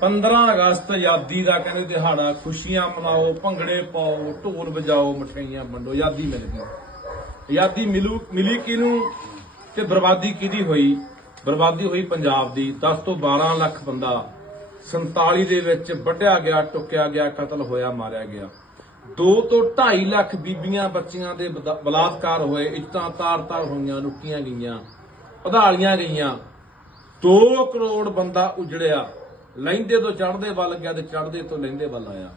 15 ਅਗਸਤ ਆਜ਼ਾਦੀ ਦਾ ਕਹਿੰਦੇ ਦਿਹਾੜਾ, ਖੁਸ਼ੀਆਂ ਮਨਾਓ, ਭੰਗੜੇ ਪਾਓ, ਢੋਲ ਵਜਾਓ, ਮਠਿਆਈਆਂ ਵੰਡੋ ਆਜ਼ਾਦੀ ਮਿਲ ਗਈ। ਆਜ਼ਾਦੀ ਮਿਲੂ, ਮਿਲੀ ਕਿਹਨੂੰ ਤੇ ਬਰਬਾਦੀ ਕਿਹਦੀ ਹੋਈ? ਬਰਬਾਦੀ ਹੋਈ ਪੰਜਾਬ ਦੀ। 10 ਤੋਂ 12 ਲੱਖ ਬੰਦਾ 47 ਦੇ ਵਿੱਚ ਵੱਢਿਆ ਗਿਆ, ਟੁੱਕਿਆ ਗਿਆ, ਕਤਲ ਹੋਇਆ, ਮਾਰਿਆ ਗਿਆ। 2 ਤੋਂ 2.5 ਲੱਖ ਬੀਬੀਆਂ, ਬੱਚੀਆਂ ਦੇ ਬਲਾਤਕਾਰ ਹੋਏ, ਇੱਟਾਂ ਤਾਰ-ਤਾਰ ਹੋਈਆਂ ਲੁੱਟੀਆਂ ਗਈਆਂ, ਵਧਾਲੀਆਂ ਗਈਆਂ। 2 ਕਰੋੜ ਬੰਦਾ ਉਜੜਿਆ। ਲਹਿੰਦੇ ਤੋਂ ਚੜਦੇ ਵੱਲ ਗਿਆ ਤੇ ਚੜਦੇ ਤੋਂ ਲਹਿੰਦੇ ਵੱਲ ਆਇਆ।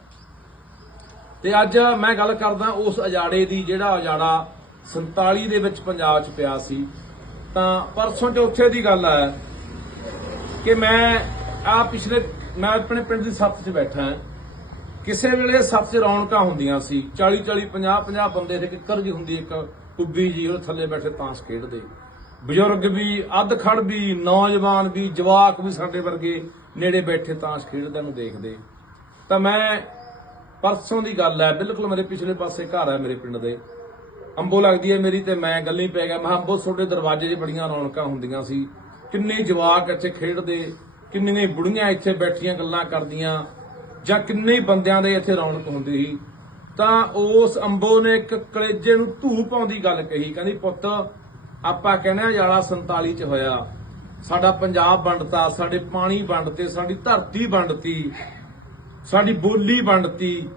ਤੇ ਅੱਜ ਮੈਂ ਗੱਲ ਕਰਦਾ ਉਸ ਉਜਾੜੇ ਦੀ ਜਿਹੜਾ ਉਜਾੜਾ 47 ਦੇ ਵਿੱਚ ਪੰਜਾਬ 'ਚ ਪਿਆ ਸੀ, ਤਾਂ ਪਰਸੋਂ ਚੌਥੇ ਦੀ ਗੱਲ ਹੈ ਕਿ ਮੈਂ ਆ ਪਿਛਲੇ, ਮੈਂ ਆਪਣੇ ਪਿੰਡ ਦੀ ਸੱਤ 'ਚ ਬੈਠਾ ਹਾਂ। ਕਿਸੇ ਵੇਲੇ ਸੱਤ 'ਚ ਰੌਣਕਾਂ ਹੁੰਦੀਆਂ ਸੀ 40 40 50 50 ਬੰਦੇ ਦੇ ਕਿੱਕਰ ਜੀ ਹੁੰਦੀ, ਇੱਕ ਕੁੱਬੀ ਜੀ ਉਹ ਥੱਲੇ ਬੈਠੇ ਤਾਂਸ ਖੇਡਦੇ। ਬਜ਼ੁਰਗ ਵੀ, ਅੱਧ ਖੜ ਵੀ, ਨੌਜਵਾਨ ਵੀ, ਜਵਾਕ ਵੀ ਸਾਡੇ ਵਰਗੇ ਨੇੜੇ ਬੈਠੇ ਤਾਂਸ ਖੇਡਦਿਆਂ ਨੂੰ ਦੇਖਦੇ। ਤਾਂ ਮੈਂ ਪਰਸੋਂ ਦੀ ਗੱਲ ਹੈ, ਬਿਲਕੁਲ ਮੇਰੇ ਪਿਛਲੇ ਪਾਸੇ ਘਰ ਹੈ ਮੇਰੇ ਪਿੰਡ ਦੇ। ਅੰਬੋ ਲੱਗਦੀ ਹੈ ਮੇਰੀ ਤੇ ਮੈਂ ਗੱਲਾਂ ਹੀ ਪੈ ਗਿਆ। ਮੈਂ ਕਿਹਾ ਅੰਬੋ, ਤੁਹਾਡੇ ਦਰਵਾਜ਼ੇ 'ਚ ਬੜੀਆਂ ਰੌਣਕਾਂ ਹੁੰਦੀਆਂ ਸੀ। ਕਿੰਨੇ ਜਵਾਕ ਇੱਥੇ ਖੇਡਦੇ, ਕਿੰਨੇ ਬੁੜੀਆਂ ਇੱਥੇ ਬੈਠੀਆਂ ਗੱਲਾਂ ਕਰਦੀਆਂ, ਜਾਂ ਕਿੰਨੇ ਬੰਦਿਆਂ ਦੇ ਇੱਥੇ ਰੌਣਕ ਹੁੰਦੀ ਸੀ। ਤਾਂ ਉਸ ਅੰਬੋ ਨੇ ਇੱਕ ਕਲੇਜੇ ਨੂੰ ਧੂ ਪਾਉਂਦੀ ਗੱਲ ਕਹੀ। ਕਹਿੰਦੀ, ਪੁੱਤ, ਆਪਾਂ ਕਹਿੰਦੇ ਆ ਜਾਲਾ 47 ਚ ਹੋਇਆ। ਸਾਡਾ ਪੰਜਾਬ ਵੰਡਤਾ, ਸਾਡੇ ਪਾਣੀ ਵੰਡਤੇ, ਸਾਡੀ ਧਰਤੀ ਵੰਡਤੀ, ਸਾਡੀ ਬੋਲੀ ਵੰਡਤੀ।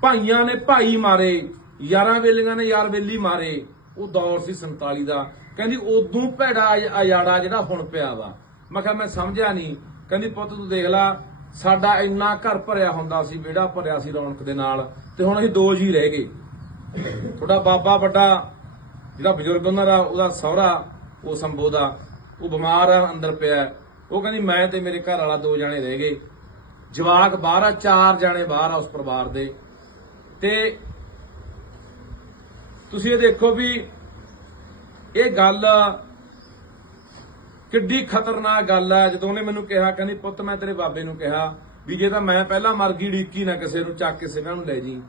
ਭਾਈਆਂ ਨੇ ਭਾਈ ਮਾਰੇ, ਯਾਰਾਂ ਵੇਲੀਆਂ ਨੇ ਯਾਰ ਵੇਲੀ ਮਾਰੇ। ਉਹ ਦੌਰ ਸੀ 47 ਦਾ। ਕਹਿੰਦੀ, ਉਦੋਂ ਭੈੜਾ ਅਜ- ਅਜਾੜਾ ਜਿਹੜਾ ਹੁਣ ਪਿਆ ਵਾ। ਮੈਂ ਕਿਹਾ, ਮੈਂ ਸਮਝਿਆ ਨਹੀਂ। ਕਹਿੰਦੀ, ਪੁੱਤ ਤੂੰ ਦੇਖ ਲੈ, ਸਾਡਾ ਇੰਨਾ ਘਰ ਭਰਿਆ ਹੁੰਦਾ ਸੀ, ਵਿਹੜਾ ਭਰਿਆ ਸੀ ਰੌਣਕ ਦੇ ਨਾਲ, ਤੇ ਹੁਣ ਅਸੀਂ ਦੋ ਜੀ ਰਹਿ ਗਏ। ਤੁਹਾਡਾ ਬਾਬਾ ਵੱਡਾ, ਜਿਹੜਾ ਬਜ਼ੁਰਗ ਉਹਨਾਂ ਦਾ, ਉਹਦਾ ਸਹੁਰਾ ਉਹ ਸੰਭੋ ਦਾ, ਉਹ ਬਿਮਾਰ ਆ ਅੰਦਰ ਪਿਆ ਉਹ ਕਹਿੰਦੀ, ਮੈਂ ਤੇ ਮੇਰੇ ਘਰ ਵਾਲਾ ਦੋ ਜਣੇ ਰਹਿ ਗਏ। ਜਵਾਕ ਬਾਹਰ ਆ ਚਾਰ ਜਣੇ ਬਾਹਰ ਆ ਉਸ ਪਰਿਵਾਰ ਦੇ। ਤੇ ਤੁਸੀਂ ਇਹ ਦੇਖੋ ਵੀ ਇਹ ਗੱਲ ਕਿੱਡੀ ਖਤਰਨਾਕ ਗੱਲ ਹੈ। ਜਦੋਂ ਉਹਨੇ ਮੈਨੂੰ ਕਿਹਾ, ਕਹਿੰਦੀ, ਪੁੱਤ, ਮੈਂ ਤੇਰੇ ਬਾਬੇ ਨੂੰ ਕਿਹਾ ਵੀ ਜੇ ਤਾਂ ਮੈਂ ਪਹਿਲਾਂ ਮਰ ਗਈ ਢੀਕੀ ਨਾ ਕਿਸੇ ਨੂੰ, ਚੱਕ ਕੇ ਸਿੰਘਾਂ ਨੂੰ ਲੈ ਜੀ।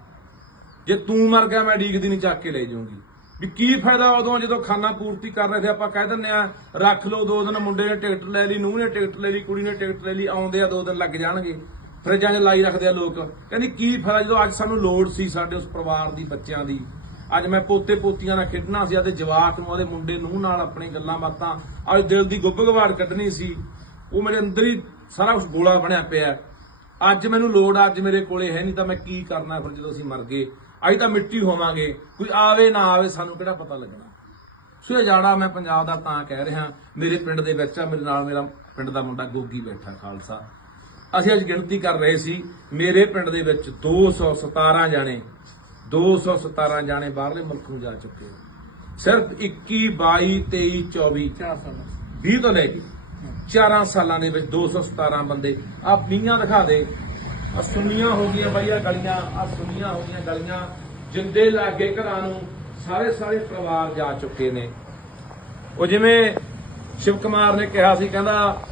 ਜੇ ਤੂੰ ਮਰ ਗਿਆ, ਮੈਂ ਢੀਕਦੀ ਨਹੀਂ ਚੱਕ ਕੇ ਲੈ ਜਾਊਂਗੀ। ਵੀ ਕੀ ਫਾਇਦਾ ਉਦੋਂ ਜਦੋਂ ਖਾਨਾ ਪੂਰਤੀ ਕਰ ਰਹੇ ਸੀ? ਆਪਾਂ ਕਹਿ ਦਿੰਦੇ ਆ ਰੱਖ ਲਓ, ਦੋ ਦਿਨ ਮੁੰਡੇ ਨੇ ਟਿਕਟ ਲੈ ਲਈ, ਨੂੰਹ ਨੇ ਟਿਕਟ ਲੈ ਲਈ, ਕੁੜੀ ਨੇ ਟਿਕਟ ਲੈ ਲਈ, ਆਉਂਦੇ ਆ ਦੋ ਦਿਨ ਲੱਗ ਜਾਣਗੇ। ਫਰਿੱਜਾਂ 'ਚ ਲਾਈ ਰੱਖਦੇ ਆ ਲੋਕ। ਕਹਿੰਦੀ ਕੀ ਫਾਇਦਾ ਜਦੋਂ ਅੱਜ ਸਾਨੂੰ ਲੋੜ ਸੀ ਸਾਡੇ ਉਸ ਪਰਿਵਾਰ ਦੀ, ਬੱਚਿਆਂ ਦੀ? ਅੱਜ ਮੈਂ ਪੋਤੇ ਪੋਤੀਆਂ ਨਾਲ ਖੇਡਣਾ ਸੀ ਅਤੇ ਜਵਾਕ ਨੂੰ ਉਹਦੇ ਮੁੰਡੇ ਨੂੰ ਨਾਲ ਆਪਣੀ ਗੱਲਾਂ ਬਾਤਾਂ, ਅੱਜ ਦਿਲ ਦੀ ਗੁੱਬ ਗਵਾੜ ਕੱਢਣੀ ਸੀ। ਉਹ ਮੇਰੇ ਅੰਦਰ ਹੀ ਸਾਰਾ ਕੁਝ ਗੋਲਾ ਬਣਿਆ ਪਿਆ। ਅੱਜ ਮੈਨੂੰ ਲੋੜ ਅੱਜ ਮੇਰੇ ਕੋਲੇ ਹੈ ਨਹੀਂ, ਤਾਂ ਮੈਂ ਕੀ ਕਰਨਾ ਫਿਰ ਜਦੋਂ ਅਸੀਂ ਮਰ ਗਏ? ਅੱਜ ਤਾਂ ਮਿੱਟੀ ਹੋਵਾਂਗੇ। ਕੋਈ ਆਵੇ ਨਾ ਆਵੇ, ਸਾਨੂੰ ਕਿਹੜਾ ਪਤਾ ਲੱਗਣਾ। ਸੋ ਇਹ ਜਾੜਾ ਮੈਂ ਪੰਜਾਬ ਦਾ ਤਾਂ ਕਹਿ ਰਿਹਾ। ਮੇਰੇ ਪਿੰਡ ਦੇ ਵਿੱਚ ਆ, ਮੇਰੇ ਨਾਲ ਮੇਰਾ ਪਿੰਡ ਦਾ ਮੁੰਡਾ ਗੋਗੀ ਬੈਠਾ ਖਾਲਸਾ। ਅਸੀਂ ਅੱਜ ਗਿਣਤੀ ਕਰ ਰਹੇ ਸੀ, ਮੇਰੇ ਪਿੰਡ ਦੇ ਵਿੱਚ 217 ਜਾਣੇ 217 ਜਾਣੇ ਬਾਹਰਲੇ ਮੁਲਕ ਨੂੰ ਜਾ ਚੁੱਕੇ ਸਿਰਫ 21 22 23 24 4 ਸਾਲ। 20 ਤੋਂ ਲੈ ਕੇ 4 ਸਾਲਾਂ ਦੇ ਵਿੱਚ 217 ਬੰਦੇ। ਆ ਪੀਆਂ ਦਿਖਾ ਦੇ ਆ ਸੁਨੀਆਂ ਹੋ ਗਈਆਂ ਬਾਈ ਆ ਗਲੀਆਂ ਆ ਸੁਨੀਆਂ ਹੋ ਗਈਆਂ ਗਲੀਆਂ। ਜਿੰਦੇ ਲਾਗੇ ਘਰਾਂ ਨੂੰ ਸਾਰੇ ਸਾਰੇ ਪਰਿਵਾਰ ਜਾ ਚੁੱਕੇ ਨੇ। ਉਹ ਜਿਵੇਂ ਸ਼ਿਵ ਕੁਮਾਰ ਨੇ ਕਿਹਾ ਸੀ, ਕਹਿੰਦਾ,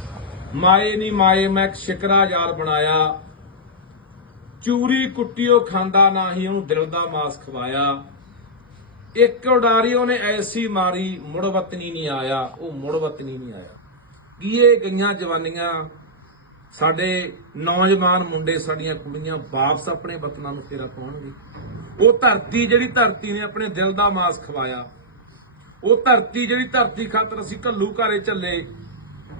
ਮਾਏ ਨਹੀਂ ਮਾਏ, ਮੈਂ ਇੱਕ ਸ਼ਿਕਰਾ ਯਾਰ ਬਣਾਇਆ। ਚੂਰੀ ਕੁੱਟੀਓ, ਖਾਂਦਾ ਨਾ ਹੀ ਉਹਨੂੰ ਦਿਲ ਦਾ ਮਾਸ ਖਵਾਇਆ। ਇੱਕ ਉਡਾਰੀ ਉਹਨੇ ਐਸੀ ਮਾਰੀ, ਮੁੜ ਵਤਨੀ ਨਹੀਂ ਆਇਆ। ਉਹ ਮੁੜ ਵਤਨੀ ਨਹੀਂ ਆਇਆ। ਇਹ ਗਈਆਂ ਜਵਾਨੀਆਂ ਸਾਡੇ ਨੌਜਵਾਨ ਮੁੰਡੇ, ਸਾਡੀਆਂ ਕੁੜੀਆਂ ਵਾਪਸ ਆਪਣੇ ਵਤਨਾਂ ਨੂੰ ਫੇਰਾ ਪਾਉਣਗੇ। ਉਹ ਧਰਤੀ ਜਿਹੜੀ ਧਰਤੀ ਨੇ ਆਪਣੇ ਦਿਲ ਦਾ ਮਾਸ ਖਵਾਇਆ, ਉਹ ਧਰਤੀ ਜਿਹੜੀ ਧਰਤੀ ਖਾਤਰ ਅਸੀਂ ਘੱਲੂ ਘਾਰੇ ਚੱਲੇ,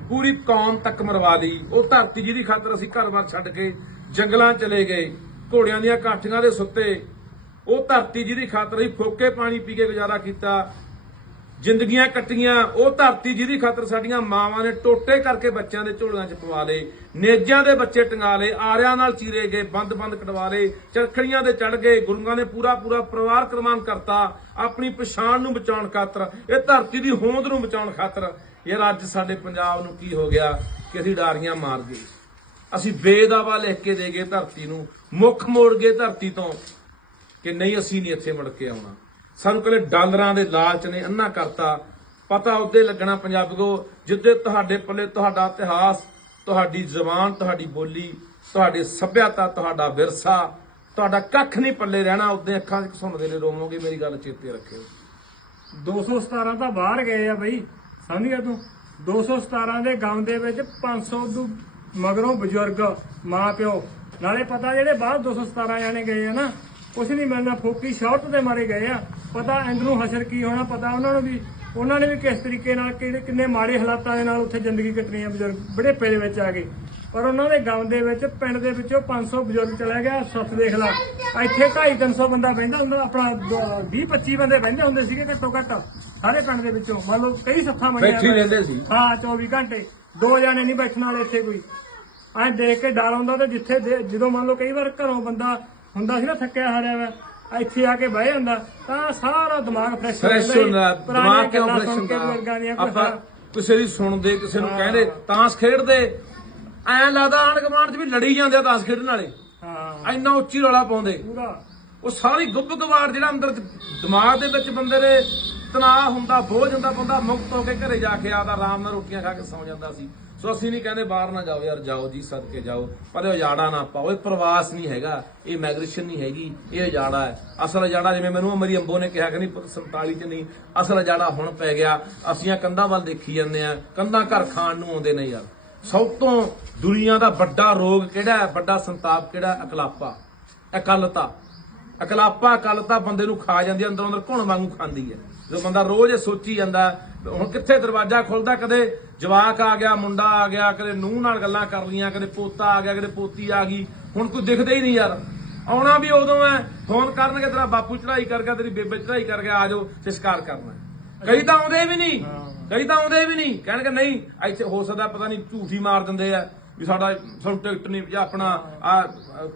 ਪੂਰੀ ਕੌਮ ਤੱਕ ਮਰਵਾ ਲਈ। ਉਹ ਧਰਤੀ ਜਿਹਦੀ ਖਾਤਰ ਅਸੀਂ ਘਰ-ਬਾਰ ਛੱਡ ਕੇ ਜੰਗਲਾਂ ਚਲੇ ਗਏ, ਘੋੜਿਆਂ ਦੀਆਂ ਕਾਠੀਆਂ ਦੇ ਸੁੱਤੇ, ਉਹ ਧਰਤੀ ਜਿਹਦੀ ਖਾਤਰ ਅਸੀਂ ਫੋਕੇ ਪਾਣੀ ਪੀ ਕੇ ਗੁਜ਼ਾਰਾ ਕੀਤਾ ਜ਼ਿੰਦਗੀਆਂ ਕੱਟੀਆਂ, ਉਹ ਧਰਤੀ ਜਿਹਦੀ ਖਾਤਰ ਸਾਡੀਆਂ ਮਾਵਾਂ ਨੇ ਟੋਟੇ ਕਰਕੇ ਬੱਚਿਆਂ ਦੇ ਝੋਲਿਆਂ 'ਚ ਪਵਾ ਲਏ ਨੇਜਾਂ ਦੇ ਬੱਚੇ ਟੰਗਾ ਲਏ, ਆਰਿਆਂ ਨਾਲ ਚੀਰੇ ਗਏ ਬੰਦ-ਬੰਦ ਕਟਵਾ ਲਏ, ਚਰਖੜੀਆਂ ਦੇ ਚੜ ਗਏ, ਗੁਰੂਆਂ ਨੇ ਪੂਰਾ ਪੂਰਾ ਪਰਿਵਾਰ ਕੁਰਬਾਨ ਕਰਤਾ, ਆਪਣੀ ਪਛਾਣ ਨੂੰ ਬਚਾਉਣ ਖਾਤਰ, ਇਹ ਧਰਤੀ ਦੀ ਹੋਂਦ ਨੂੰ ਬਚਾਉਣ ਖਾਤਰ, ਯਾਰ ਅੱਜ ਸਾਡੇ ਪੰਜਾਬ ਨੂੰ ਕੀ ਹੋ ਗਿਆ ਕਿ ਅਸੀਂ ਡਾਰੀਆਂ ਮਾਰ ਗਏ। ਅਸੀਂ ਬੇਦਾਵਾ ਲਿਖ ਕੇ ਦੇ ਗਏ ਧਰਤੀ ਨੂੰ, ਮੁੱਖ ਮੋੜ ਗਏ ਧਰਤੀ ਤੋਂ ਕਿ ਨਹੀਂ, ਅਸੀਂ ਨਹੀਂ ਇੱਥੇ ਮੁੜ ਕੇ ਆਉਣਾ। ਸਾਨੂੰ ਕੱਲੇ ਡਾਲਰਾਂ ਦੇ ਲਾਲਚ ਨੇ ਅੰਨਾ ਕਰਤਾ। ਪਤਾ ਉੱਤੇ ਲੱਗਣਾ ਪੰਜਾਬੀਓ ਜਿੱਦੇ ਤੁਹਾਡੇ ਪੱਲੇ ਤੁਹਾਡਾ ਇਤਿਹਾਸ, ਤੁਹਾਡੀ ਜ਼ਬਾਨ, ਤੁਹਾਡੀ ਬੋਲੀ, ਤੁਹਾਡੀ ਸੱਭਿਅਤਾ, ਤੁਹਾਡਾ ਵਿਰਸਾ, ਤੁਹਾਡਾ ਕੱਖ ਨਹੀਂ ਪੱਲੇ ਰਹਿਣਾ ਉੱਤੇ ਅੱਖਾਂ 'ਚ ਸੁਣਦੇ ਨੇ ਰੋਵੋਗੇ ਮੇਰੀ ਗੱਲ ਚੇਤੇ ਰੱਖਿਓ। 217 ਤਾਂ ਬਾਹਰ ਗਏ ਆ ਬਈ, ਸਮਝ ਗਿਆ ਤੂੰ? 217 ਦੇ ਗਮ ਦੇ ਵਿੱਚ 500 ਤੋਂ ਮਗਰੋਂ ਬਜ਼ੁਰਗ ਮਾਂ ਪਿਓ ਨਾਲੇ ਪਤਾ ਜਿਹੜੇ ਬਾਹਰ 217 ਜਾਣੇ ਗਏ ਆ ਨਾ, ਕੁਛ ਨਹੀਂ ਮਿਲਣਾ, ਫੋਕੀ ਸ਼ਾਟ ਦੇ ਮਾਰੇ ਗਏ ਆ। ਪਤਾ ਅੰਦਰੋਂ ਹਸ਼ਰ ਕੀ ਹੋਣਾ ਪਤਾ ਉਹਨਾਂ ਨੂੰ ਵੀ ਉਹਨਾਂ ਨੇ ਵੀ ਕਿਸ ਤਰੀਕੇ ਨਾਲ ਕਿਹੜੇ ਕਿੰਨੇ ਮਾੜੇ ਹਾਲਾਤਾਂ ਦੇ ਨਾਲ ਉੱਥੇ ਜ਼ਿੰਦਗੀ ਕੱਟਣੀ ਆ ਬਜ਼ੁਰਗ ਬੜੇ ਦੇ ਵਿੱਚ ਆ ਗਏ ਪਰ ਉਹਨਾਂ ਦੇ ਗਮ ਦੇ ਵਿੱਚ ਪਿੰਡ ਦੇ ਵਿੱਚੋਂ 500 ਬਜ਼ੁਰਗ ਚਲਾ ਗਿਆ ਸੱਤ ਦੇਖ ਲਾ ਇੱਥੇ 250 300 ਬੰਦਾ ਬਹਿੰਦਾ ਹੁੰਦਾ ਆਪਣਾ 20 25 ਬੰਦੇ ਬਹਿੰਦੇ ਹੁੰਦੇ ਸੀਗੇ ਘੱਟੋ ਘੱਟ ਸਾਰੇ ਪਿੰਡ ਦੇ ਵਿੱਚੋਂ। ਮੰਨ ਲਓ ਕਈ ਸੱਥਾਂ ਮੰਗੀਆਂ ਬੈਠੀ ਰਹਿੰਦੇ ਸੀ। ਹਾਂ 24 ਘੰਟੇ। ਦੋ ਜਾਣੇ ਨਹੀਂ ਬੈਠਣ ਵਾਲੇ ਇੱਥੇ ਕੋਈ। ਐਂ ਦੇਖ ਕੇ ਡਰ ਆਉਂਦਾ ਤੇ ਜਿੱਥੇ ਜਦੋਂ ਮੰਨ ਲਓ ਕਈ ਵਾਰ ਘਰੋਂ ਬੰਦਾ ਹੁੰਦਾ ਸੀ ਨਾ ਥੱਕਿਆ ਹਾਰਿਆ ਵਾ ਇੱਥੇ ਆ ਕੇ ਬਹਿ ਜਾਂਦਾ ਤਾਂ ਸਾਰਾ ਦਿਮਾਗ ਫਰੈਸ਼ ਫਰੈਸ਼ ਹੁੰਦਾ ਦਿਮਾਗ ਕਿਉਂ ਫਰੈਸ਼ ਹੁੰਦਾ? ਆਪਾਂ ਕਿਸੇ ਦੀ ਸੁਣਦੇ ਕਿਸੇ ਨੂੰ ਕਹਿੰਦੇ ਤਾਂਸ ਖੇਡਦੇ। ਐਂ ਲੱਗਦਾ ਆਣ ਕਮਾਂਡ 'ਚ ਵੀ ਲੜੀ ਜਾਂਦੇ ਆ ਤਾਂਸ ਖੇਡਣ ਵਾਲੇ। ਹਾਂ। ਇੰਨਾ ਉੱਚੀ ਰੌਲਾ ਪਾਉਂਦੇ। ਉਹ ਸਾਰੀ ਗੁੱਬ ਗਵਾੜ ਜਿਹੜਾ ਅੰਦਰ ਦਿਮਾਗ ਦੇ ਵਿੱਚ ਬੰਦੇ ਦੇ ਤਣਾਅ ਹੁੰਦਾ ਬੋਝ ਹੁੰਦਾ ਬੰਦਾ ਮੁਕਤ ਹੋ ਕੇ ਘਰੇ ਜਾ ਕੇ ਆਦਾ ਆਰਾਮ ਨਾਲ ਰੋਟੀਆਂ ਖਾ ਕੇ ਸੌਂ ਜਾਂਦਾ ਸੀ। ਸੋ ਅਸੀਂ ਨਹੀਂ ਕਹਿੰਦੇ ਬਾਹਰ ਨਾ ਜਾਓ ਯਾਰ ਜਾਓ ਜੀ ਸਦਕੇ ਜਾਓ। ਪਰ ਇਹ ਉਜਾੜਾ ਨਾ ਪਾਓ। ਇਹ ਪ੍ਰਵਾਸ ਨਹੀਂ ਹੈਗਾ। ਇਹ ਮਾਈਗ੍ਰੇਸ਼ਨ ਨਹੀਂ ਹੈਗੀ। ਇਹ ਉਜਾੜਾ ਹੈ। ਅਸਲ ਉਜਾੜਾ ਜਿਵੇਂ ਮੈਨੂੰ ਮੇਰੀ ਅੰਬੋ ਨੇ ਕਿਹਾ ਕਿ ਨਹੀਂ 47 ਚ ਨਹੀਂ। ਅਸਲ ਉਜਾੜਾ ਹੁਣ ਪੈ ਗਿਆ। ਅਸੀਂ ਆ ਕੰਧਾਂ ਵੱਲ ਦੇਖੀ ਜਾਂਦੇ ਆ ਕੰਧਾਂ ਘਰ ਖਾਣ ਨੂੰ ਆਉਂਦੇ ਨੇ ਯਾਰ। ਸਭ ਤੋਂ ਦੁਨੀਆ ਦਾ ਵੱਡਾ ਰੋਗ ਕਿਹੜਾ ਹੈ? ਵੱਡਾ ਸੰਤਾਪ ਕਿਹੜਾ ਹੈ? ਅਕਲਾਪਾ ਇਕੱਲਤਾ। ਅਕਲਾਪਾ ਇਕੱਲਤਾ ਬੰਦੇ ਨੂੰ ਖਾ ਜਾਂਦੀ ਹੈ, ਅੰਦਰੋਂ ਅੰਦਰ ਘੁਣ ਵਾਂਗੂ ਖਾਂਦੀ ਹੈ। ਜੋ ਬੰਦਾ ਰੋਜ਼ ਇਹ ਸੋਚੀ ਜਾਂਦਾ, ਹੁਣ ਕਿੱਥੇ ਦਰਵਾਜ਼ਾ ਖੁੱਲਦਾ? ਕਦੇ ਜਵਾਕ ਆ ਗਿਆ, ਮੁੰਡਾ ਆ ਗਿਆ, ਕਦੇ ਨੂੰਹ ਨਾਲ ਗੱਲਾਂ ਕਰ ਲੀਆਂ ਕਦੇ ਪੋਤਾ ਆ ਗਿਆ, ਕਦੇ ਪੋਤੀ ਆ ਗਈ। ਹੁਣ ਕੋਈ ਦਿਖਦਾ ਹੀ ਨਹੀਂ ਯਾਰ। ਆਉਣਾ ਵੀ ਉਦੋਂ ਹੈ, ਫੋਨ ਕਰਨਗੇ, ਤੇਰਾ ਬਾਪੂ ਚੜਾਈ ਕਰ ਗਿਆ, ਤੇਰੀ ਬੇਬੇ ਚੜਾਈ ਕਰ ਗਿਆ ਆਜੋ ਸੰਸਕਾਰ ਕਰਨਾ ਕਈ ਤਾਂ ਆਉਂਦੇ ਵੀ ਨਹੀਂ, ਕਈ ਤਾਂ ਆਉਂਦੇ ਵੀ ਨਹੀਂ। ਕਹਿਣਗੇ, ਨਹੀਂ, ਇੱਥੇ ਹੋ ਸਕਦਾ, ਪਤਾ ਨਹੀਂ ਝੂਠੀ ਮਾਰ ਦਿੰਦੇ ਆ। ਵੀ ਸਾਡਾ ਸਾਨੂੰ ਟਿਕਟ ਨਹੀਂ ਜਾਂ ਆਪਣਾ ਆ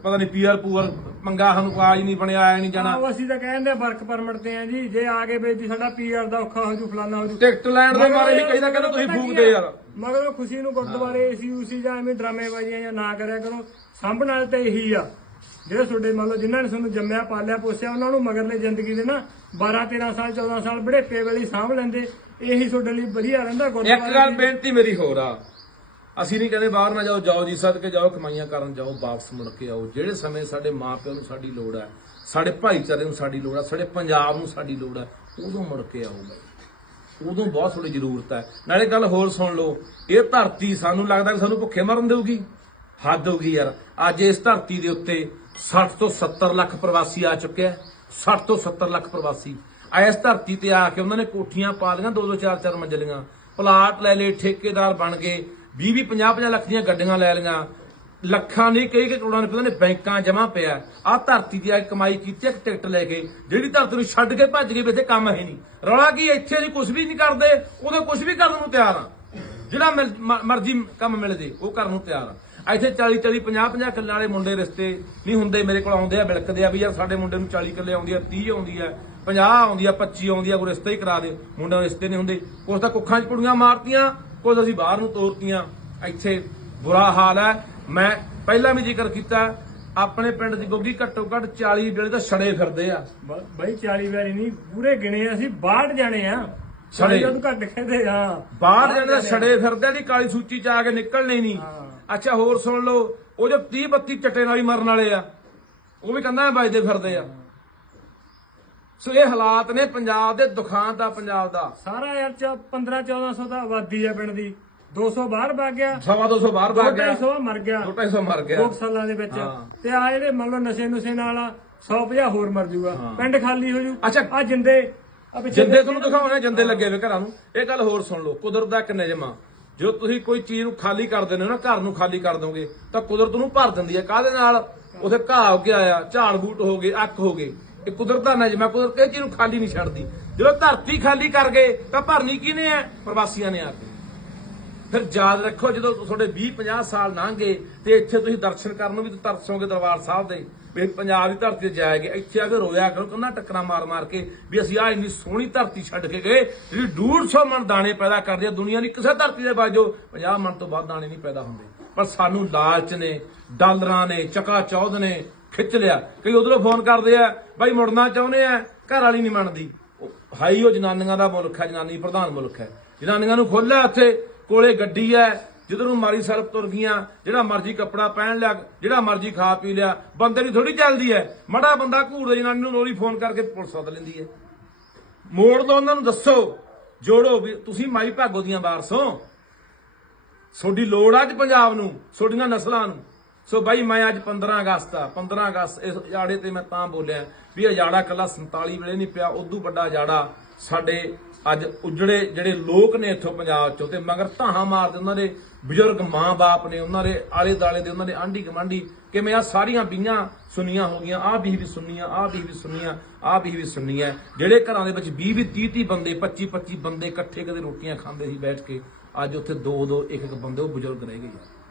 ਪਤਾ ਨਹੀਂ ਪੀਆਰ ਪੂਰ ਮੰਗਾ ਸਾਨੂੰ ਕਾਜ ਨਹੀਂ ਬਣਿਆ ਆਇਆ ਨਹੀਂ ਜਾਣਾ। ਅਸੀਂ ਤਾਂ ਕਹਿੰਦੇ ਵਰਕ ਪਰਮਿਟ ਤੇ ਆ ਜੀ ਜੇ ਆ ਕੇ ਬੇਜੀ ਸਾਡਾ ਪੀਆਰ ਦਾ ਔਖਾ ਹੋ ਜੂ ਫਲਾਨਾ ਹੋ ਜੂ। ਟਿਕਟ ਲੈਣ ਦੇ ਬਾਰੇ ਨਹੀਂ ਕਹਿੰਦਾ ਕਹਿੰਦਾ ਤੁਸੀਂ ਫੂਕਦੇ ਯਾਰ। ਮਗਰ ਉਹ ਖੁਸ਼ੀ ਨੂੰ ਗੁਰਦੁਆਰੇ ਏਸੀ ਉਸੀ ਜਾਂ ਐਵੇਂ ਡਰਾਮੇਬਾਜ਼ੀਆਂ ਜਾਂ ਨਾ ਕਰਿਆ ਕਰੋ। ਸਾਂਭਣ ਵਾਲੇ ਤਾਂ ਇਹੀ ਆ। ਜਿਹੜੇ ਤੁਹਾਡੇ ਮੰਨ ਲਓ ਜਿਨ੍ਹਾਂ ਨੇ ਤੁਹਾਨੂੰ ਜੰਮਿਆ ਪਾਲਿਆ ਪੋਸਿਆ ਉਹਨਾਂ ਨੂੰ ਮਗਰਲੇ ਜ਼ਿੰਦਗੀ ਦੇ ਨਾ 12 13 ਸਾਲ 14 ਸਾਲ ਬੜੇਪੇ ਵੇਲੇ ਹੀ ਸਾਂਭ ਲੈਂਦੇ। ਇਹੀ ਤੁਹਾਡੇ ਲਈ ਵਧੀਆ ਰਹਿੰਦਾ ਇੱਕ ਗੱਲ ਬੇਨਤੀ ਮੇਰੀ ਹੋਰ ਆ। ਅਸੀਂ ਨਹੀਂ ਕਹਿੰਦੇ ਬਾਹਰ ਨਾ ਜਾਓ ਜਾਓ ਜੀ, ਸਦਕੇ ਜਾਓ, ਕਮਾਈਆਂ ਕਰਨ ਜਾਓ, ਵਾਪਸ ਮੁੜ ਕੇ ਆਓ। ਜਿਹੜੇ ਸਮੇਂ ਸਾਡੇ ਮਾਪਿਆਂ ਨੂੰ ਸਾਡੀ ਲੋੜ ਹੈ, ਸਾਡੇ ਭਾਈਚਾਰੇ ਨੂੰ ਸਾਡੀ ਲੋੜ ਹੈ, ਸਾਡੇ ਪੰਜਾਬ ਨੂੰ ਸਾਡੀ ਲੋੜ ਹੈ, ਉਦੋਂ ਮੁੜ ਕੇ ਆਓ ਬਾਈ। ਉਦੋਂ ਬਹੁਤ ਥੋੜੀ ਜ਼ਰੂਰਤ ਹੈ। ਨਾਲੇ ਗੱਲ ਹੋਰ ਸੁਣ ਲਓ, ਇਹ ਧਰਤੀ ਸਾਨੂੰ ਲੱਗਦਾ ਕਿ ਸਾਨੂੰ ਭੁੱਖੇ ਮਰਨ ਦੇਊਗੀ। ਹੱਦ ਹੋ ਗਈ ਯਾਰ। ਅੱਜ ਇਸ ਧਰਤੀ ਦੇ ਉੱਤੇ 60 ਤੋਂ 70 ਲੱਖ ਪ੍ਰਵਾਸੀ ਆ ਚੁੱਕਿਆ 60 ਤੋਂ 70 ਲੱਖ ਪ੍ਰਵਾਸੀ। ਇਸ ਧਰਤੀ ਤੇ ਆ ਕੇ ਉਹਨਾਂ ਨੇ ਕੋਠੀਆਂ ਪਾ ਲਈਆਂ ਦੋ ਦੋ ਚਾਰ ਚਾਰ ਮੰਜ਼ਲੀਆਂ। ਪਲਾਟ ਲੈ ਲਏ, ਠੇਕੇਦਾਰ ਬਣ ਗਏ। 20 20 50 50 ਲੱਖ ਦੀਆਂ ਗੱਡੀਆਂ ਲੈ ਲਈਆਂ। ਲੱਖਾਂ ਨਹੀਂ, ਕਈ ਕਈ ਕਰੋੜਾਂ ਰੁਪਏ ਨੇ ਬੈਂਕਾਂ ਜਮਾ ਪਿਆ। ਆ ਧਰਤੀ ਦੀ ਆ ਕਮਾਈ ਕੀਤੀ ਇੱਕ ਟਿਕਟ ਲੈ ਕੇ। ਜਿਹੜੀ ਧਰਤੀ ਨੂੰ ਛੱਡ ਕੇ ਭੱਜ ਗਈ ਇੱਥੇ ਕੰਮ ਹੈ ਨਹੀਂ। ਰੌਲਾ ਕੀ ਇੱਥੇ ਨਹੀਂ ਕੁਝ ਵੀ ਨਹੀਂ ਕਰਦੇ। ਉਹਦੇ ਕੁਝ ਵੀ ਕਰਨ ਨੂੰ ਤਿਆਰ ਆ। ਜਿਹੜਾ ਮਿਲ- ਮਰਜ਼ੀ ਕੰਮ ਮਿਲ ਜੇ, ਉਹ ਕਰਨ ਨੂੰ ਤਿਆਰ ਆ। ਇੱਥੇ 40 40 50 50 ਕਿੱਲਿਆਂ ਵਾਲੇ ਮੁੰਡੇ ਰਿਸ਼ਤੇ ਨਹੀਂ ਹੁੰਦੇ। ਮੇਰੇ ਕੋਲ ਆਉਂਦੇ ਆ, ਬਿਲਕਦੇ ਆ ਵੀ ਯਾਰ ਸਾਡੇ ਮੁੰਡੇ ਨੂੰ 40 ਕਿੱਲੇ ਆਉਂਦੀ ਆ 30 ਆਉਂਦੀ ਆ 50 ਆਉਂਦੀ ਆ 25 ਆਉਂਦੀ ਆ ਕੋਈ ਰਿਸ਼ਤਾ ਹੀ ਕਰਾ ਦੇ। ਮੁੰਡਿਆਂ ਦੇ ਰਿਸ਼ਤੇ ਨਹੀਂ ਹੁੰਦੇ। ਕੁਛ ਤਾਂ ਕੁੱਖਾਂ 'ਚ ਕੁੜੀਆਂ ਮਾਰਤੀਆਂ। ਕੁਝ ਅਸੀਂ ਬਾਹਰ ਨੂੰ ਤੋਰਤੀਆਂ ਇੱਥੇ ਬੁਰਾ ਹਾਲ ਹੈ। ਮੈਂ ਪਹਿਲਾਂ ਵੀ ਜ਼ਿਕਰ ਕੀਤਾ ਆਪਣੇ ਪਿੰਡ ਦੀ ਗੋਗੀ ਘੱਟੋ ਘੱਟ 40 ਵੇਲੇ ਤਾਂ ਛੜੇ ਫਿਰਦੇ ਆ। ਬਈ 40 ਵਾਰੀ ਨਹੀਂ ਪੂਰੇ ਗਿਣੇ ਅਸੀਂ 62 ਜਾਣੇ ਆ। ਛੜੇ। ਜਦੋਂ ਘੱਟ ਕਹਿੰਦੇ ਆ ਬਾਹਰ ਜਾਂਦੇ ਛੜੇ ਫਿਰਦੇ ਆ ਦੀ ਕਾਲੀ ਸੂਚੀ ਚ ਆ ਕੇ ਨਿਕਲਣੇ ਨਹੀਂ। ਅੱਛਾ ਹੋਰ ਸੁਣ ਲਓ ਉਹ ਜੋ 30 32 ਚੱਟੇ ਨਾਲ ਹੀ ਮਰਨ ਵਾਲੇ ਆ ਉਹ ਵੀ 'ਤੇ ਵੱਜਦੇ ਫਿਰਦੇ ਆ। ਸੋ ਇਹ ਹਾਲਾਤ ਨੇ ਪੰਜਾਬ ਦੇ ਦੁਖਾਂਤ ਆ ਪੰਜਾਬ ਦਾ। ਸਾਰਾ ਯਾਰ ਚ 15 1400 ਦਾ ਆਬਾਦੀ ਆ ਪਿੰਡ ਦੀ। 200 ਬਾਹਰ ਵਗ ਗਿਆ। ਸਵਾ 200 ਬਾਹਰ ਭੱਜ ਗਿਆ। 250 ਮਰ ਗਿਆ। 250 ਮਰ ਗਿਆ। ਦੋ ਕੁ ਸਾਲਾਂ ਦੇ ਵਿੱਚ। ਹਾਂ। ਤੇ ਆ ਜਿਹੜੇ ਮੰਨ ਲਓ ਨਸ਼ੇ ਨੁਸ਼ੇ ਨਾਲ 150 ਹੋਰ ਮਰ ਜੂਗਾ। ਪਿੰਡ ਖਾਲੀ ਹੋ ਜੂ। ਅੱਛਾ। ਆ ਜਿੰਦੇ। ਜਿੰਦੇ ਤੁਹਾਨੂੰ ਦਿਖਾਉਣੇ ਜਿੰਦੇ ਲੱਗੇ ਹੋਏ ਘਰਾਂ ਨੂੰ। ਇਹ ਗੱਲ ਹੋਰ ਸੁਣ ਲਓ ਕੁਦਰਤ ਦਾ ਇੱਕ ਨਿਯਮ ਆ। ਜੋ ਤੁਸੀਂ ਕੋਈ ਚੀਜ਼ ਨੂੰ ਖਾਲੀ ਕਰ ਦਿੰਦੇ ਹੋ ਨਾ ਘਰ ਨੂੰ ਖਾਲੀ ਕਰ ਦੋਗੇ ਤਾਂ ਕੁਦਰਤ ਨੂੰ ਭਰ ਦਿੰਦੀ ਹੈ ਕਾਹਦੇ ਨਾਲ? ਉਥੇ ਘਾਹ ਹੋ ਕੇ ਆਇਆ ਝਾੜ ਬੂਟ ਹੋ ਗਏ ਅੱਖ ਹੋ ਗਏ। ਇਹ ਕੁਦਰਤ ਦਾ ਨਿਯਮ ਹੈ, ਕੁਦਰਤ ਇਹ ਚੀਜ਼ ਖਾਲੀ ਨਹੀਂ ਛੱਡਦੀ। ਜਦੋਂ ਧਰਤੀ ਖਾਲੀ ਕਰ ਗਏ, ਤਾਂ ਭਰਨੀ ਕਿਹਨੇ ਹੈ? ਪ੍ਰਵਾਸੀਆਂ ਨੇ ਆ ਕੇ। ਫਿਰ ਯਾਦ ਰੱਖੋ, ਜਦੋਂ ਤੁਹਾਡੇ 20 50 ਸਾਲ ਲੰਘੇ ਤੇ ਇੱਥੇ ਤੁਸੀਂ ਦਰਸ਼ਨ ਕਰਨ ਨੂੰ ਵੀ ਤਰਸੋਗੇ ਦਰਬਾਰ ਸਾਹਿਬ ਦੇ, ਵੀ ਪੰਜਾਬ ਦੀ ਧਰਤੀ ਤੇ ਜਾਏਗੇ ਇੱਥੇ ਆ ਕੇ ਰੋਇਆ ਕਰੋ, ਕੰਨਾ ਟੱਕਰਾਂ ਮਾਰ ਮਾਰ ਕੇ, ਵੀ ਅਸੀਂ ਆ ਇੰਨੀ ਸੋਹਣੀ ਧਰਤੀ ਛੱਡ ਕੇ ਗਏ, ਜਿਹੜੀ 150 ਮਣ ਦਾਣੇ ਪੈਦਾ ਕਰਦੀ ਆ, ਦੁਨੀਆ ਦੀ ਕਿਸੇ ਧਰਤੀ ਦੇ ਬਾਜੋ 50 ਮਣ ਤੋਂ ਵੱਧ ਦਾਣੇ ਨਹੀਂ ਪੈਦਾ ਹੁੰਦੇ। ਪਰ ਸਾਨੂੰ ਲਾਲਚ ਨੇ, ਡਾਲਰਾਂ ਨੇ, ਚਕਾ ਚੌਧ ਨੇ ਖਿੱਚ ਲਿਆ। ਕਈ ਉਧਰੋਂ ਫੋਨ ਕਰਦੇ ਆ, ਬਾਈ ਮੁੜਨਾ ਚਾਹੁੰਦੇ ਆ? ਘਰ ਵਾਲੀ ਨਹੀਂ ਮੰਨਦੀ। ਉਹ ਹਾਈ ਉਹ ਜਨਾਨੀਆਂ ਦਾ ਮੁਲਕ ਹੈ, ਜਨਾਨੀ ਪ੍ਰਧਾਨ ਮੁਲਕ ਹੈ। ਜਨਾਨੀਆਂ ਨੂੰ ਖੋਲਿਆ ਇੱਥੇ ਕੋਲੇ ਗੱਡੀ ਹੈ, ਜਿੱਧਰ ਨੂੰ ਮਾਰੀ ਸਰਪ ਤੁਰ ਗਈਆਂ, ਜਿਹੜਾ ਮਰਜ਼ੀ ਕੱਪੜਾ ਪਹਿਨ ਲਿਆ, ਜਿਹੜਾ ਮਰਜ਼ੀ ਖਾ ਪੀ ਲਿਆ, ਬੰਦੇ ਦੀ ਥੋੜੀ ਚੱਲਦੀ ਹੈ। ਮੜਾ ਬੰਦਾ ਘੂਰਦਾ ਜਨਾਨੀ ਨੂੰ ਲੋਰੀ ਫੋਨ ਕਰਕੇ ਪੁਲਿਸ ਸੱਦ ਲੈਂਦੀ ਹੈ। ਮੋੜ ਦੋ ਉਹਨਾਂ ਨੂੰ, ਦੱਸੋ, ਜੋੜੋ ਵੀ ਤੁਸੀਂ ਮਾਈ ਭਾਗੋ ਦੀਆਂ ਵਾਰਸੋਂ। ਤੁਹਾਡੀ ਲੋੜ ਆ ਅੱਜ ਪੰਜਾਬ ਨੂੰ, ਤੁਹਾਡੀਆਂ ਨਸਲਾਂ ਨੂੰ। ਸੋ ਬਾਈ, ਮੈਂ ਅੱਜ 15 ਅਗਸਤ ਆ। 15 ਅਗਸਤ, ਇਸ ਅਜਾੜੇ ਤੇ ਮੈਂ ਤਾਂ ਬੋਲਿਆ ਵੀ ਅਜਾੜਾ ਕੱਲਾ 47 ਵੇਲੇ ਨਹੀਂ ਪਿਆ, ਉਦੋਂ ਵੱਡਾ ਅਜਾੜਾ ਸਾਡੇ ਅੱਜ ਉਜੜੇ ਜਿਹੜੇ ਲੋਕ ਨੇ ਇੱਥੋਂ ਪੰਜਾਬ ਚੋਂ ਤੇ ਮਗਰ ਧਾਹਾਂ ਮਾਰਦੇ ਉਹਨਾਂ ਦੇ ਬਜ਼ੁਰਗ ਮਾਂ-ਬਾਪ ਨੇ, ਉਹਨਾਂ ਦੇ ਆਲੇ ਦਾਲੇ ਦੇ, ਉਹਨਾਂ ਦੇ ਆਂਢੀ ਗਵਾਂਢੀ ਕਿਵੇਂ ਆ ਸਾਰੀਆਂ ਬੀਆਂ ਸੁੰਨੀਆਂ ਹੋ ਗਈਆਂ, ਆਹ ਵੀ ਵੀ ਸੁੰਨੀਆਂ, ਆਹ ਵੀ ਵੀ ਸੁੰਨੀਆਂ, ਆਹ ਵੀ ਵੀ ਸੁੰਨੀਆਂ। ਜਿਹੜੇ ਘਰਾਂ ਦੇ ਵਿੱਚ 20 20 30 30 ਬੰਦੇ 25 25 ਬੰਦੇ ਇਕੱਠੇ ਕਦੇ ਰੋਟੀਆਂ ਖਾਂਦੇ ਸੀ ਬੈਠ ਕੇ, ਅੱਜ ਉੱਥੇ ਦੋ ਦੋ ਇੱਕ ਇੱਕ ਬੰਦੇ ਉਹ ਬਜ਼ੁਰਗ ਰਹਿ ਗਏ ਆ।